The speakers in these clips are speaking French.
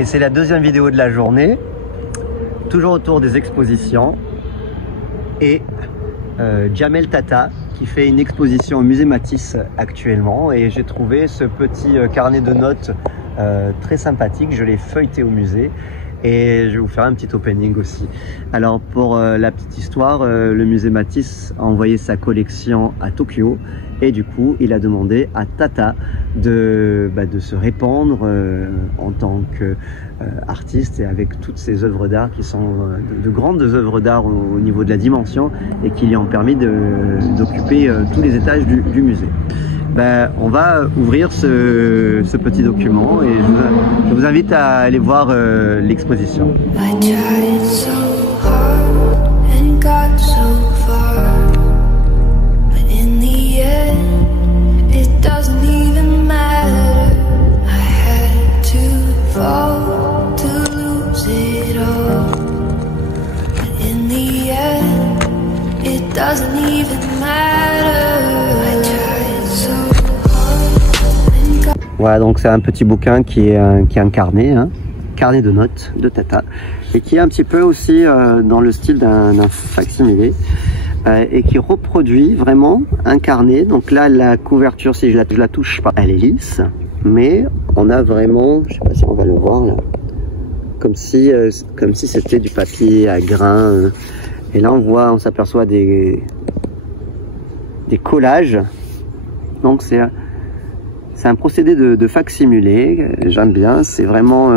Et c'est la deuxième vidéo de la journée, toujours autour des expositions. Et Jamel Tata qui fait une exposition au musée Matisse actuellement. Et j'ai trouvé ce petit carnet de notes très sympathique. Je l'ai feuilleté au musée. Et je vais vous faire un petit opening aussi. Alors pour la petite histoire, le musée Matisse a envoyé sa collection à Tokyo et du coup il a demandé à Tata de se répandre en tant qu'artiste et avec toutes ces œuvres d'art qui sont de grandes œuvres d'art au niveau de la dimension et qui lui ont permis d'occuper tous les étages du musée. On va ouvrir ce petit document et je vous invite à aller voir l'exposition. Voilà, donc c'est un petit bouquin qui est un carnet, carnet de notes de Tata, et qui est un petit peu aussi dans le style d'un facsimilé, et qui reproduit vraiment un carnet. Donc là, la couverture, si je la touche pas, elle est lisse, mais on a vraiment, je sais pas si on va le voir là, comme si c'était du papier à grains. Et là, on s'aperçoit des collages. Donc c'est un procédé de facsimilé, j'aime bien, c'est vraiment,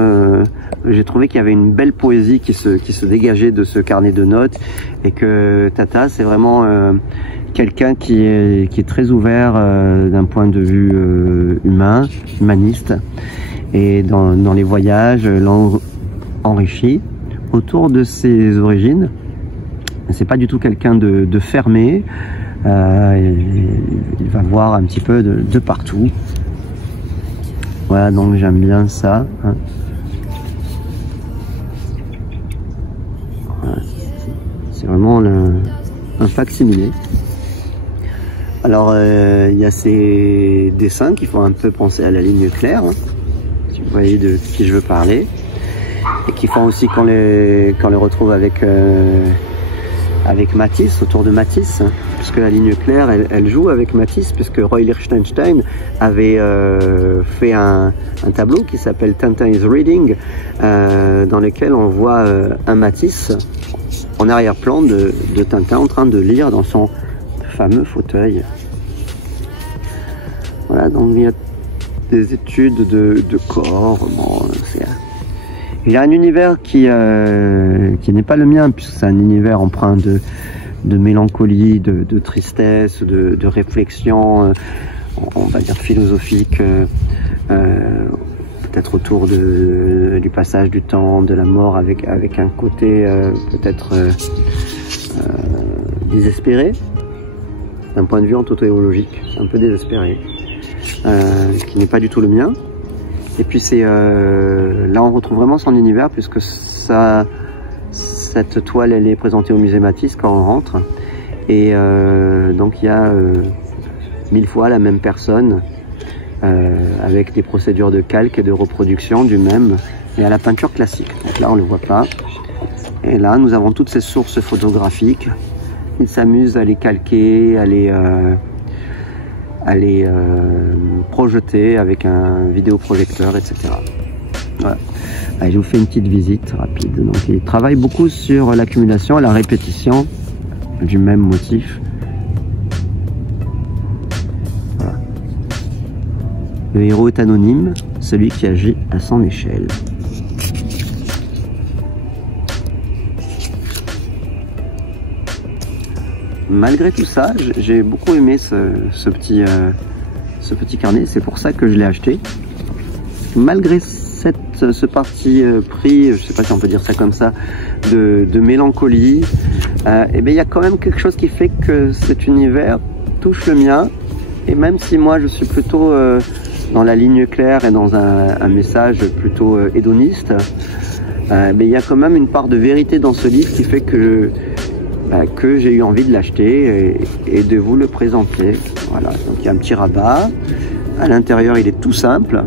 j'ai trouvé qu'il y avait une belle poésie qui se dégageait de ce carnet de notes et que Tata, c'est vraiment quelqu'un qui est très ouvert d'un point de vue humaniste, et dans les voyages, l'enrichit autour de ses origines. C'est pas du tout quelqu'un de fermé, il va voir un petit peu de partout. Voilà, donc j'aime bien ça. Voilà. C'est vraiment un facsimilé. Alors il y a ces dessins qui font un peu penser à la ligne claire, si vous voyez de qui je veux parler, et qui font aussi qu'on les retrouve avec Matisse, autour de Matisse, puisque la ligne claire, elle joue avec Matisse, puisque Roy Lichtenstein avait fait un tableau qui s'appelle Tintin is Reading, dans lequel on voit un Matisse en arrière-plan de Tintin en train de lire dans son fameux fauteuil. Voilà, donc il y a des études de corps. Bon, il y a un univers qui n'est pas le mien, puisque c'est un univers empreint de mélancolie, de tristesse, de réflexion, on va dire philosophique, peut-être autour du passage du temps, de la mort, avec un côté peut-être désespéré, d'un point de vue anthothéologique, un peu désespéré, qui n'est pas du tout le mien. Et puis là on retrouve vraiment son univers, puisque cette toile elle est présentée au musée Matisse quand on rentre, et donc il y a 1000 fois la même personne, avec des procédures de calque et de reproduction du même, et à la peinture classique. Donc là on le voit pas, et là nous avons toutes ces sources photographiques. Il s'amuse à les calquer, à les projeter avec un vidéoprojecteur, etc. Voilà. Allez, je vous fais une petite visite rapide. Donc, il travaille beaucoup sur l'accumulation et la répétition du même motif. Voilà. Le héros est anonyme, celui qui agit à son échelle. Malgré tout ça, j'ai beaucoup aimé ce petit carnet, c'est pour ça que je l'ai acheté. Malgré ce parti pris, je ne sais pas si on peut dire ça comme ça, de mélancolie, et bien il y a quand même quelque chose qui fait que cet univers touche le mien, et même si moi je suis plutôt dans la ligne claire et dans un message plutôt hédoniste, il y a quand même une part de vérité dans ce livre qui fait que j'ai eu envie de l'acheter et de vous le présenter. Voilà, donc il y a un petit rabat. À l'intérieur, il est tout simple,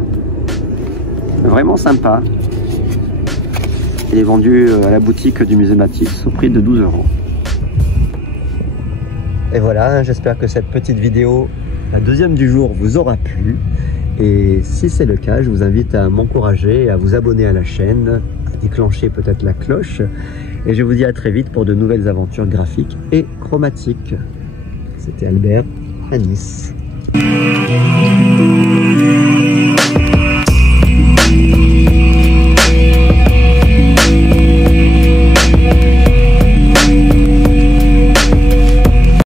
vraiment sympa. Il est vendu à la boutique du musée Matisse au prix de 12 €. Et voilà, j'espère que cette petite vidéo, la deuxième du jour, vous aura plu. Et si c'est le cas, je vous invite à m'encourager et à vous abonner à la chaîne, à déclencher peut-être la cloche. Et je vous dis à très vite pour de nouvelles aventures graphiques et chromatiques. C'était Albert à Nice.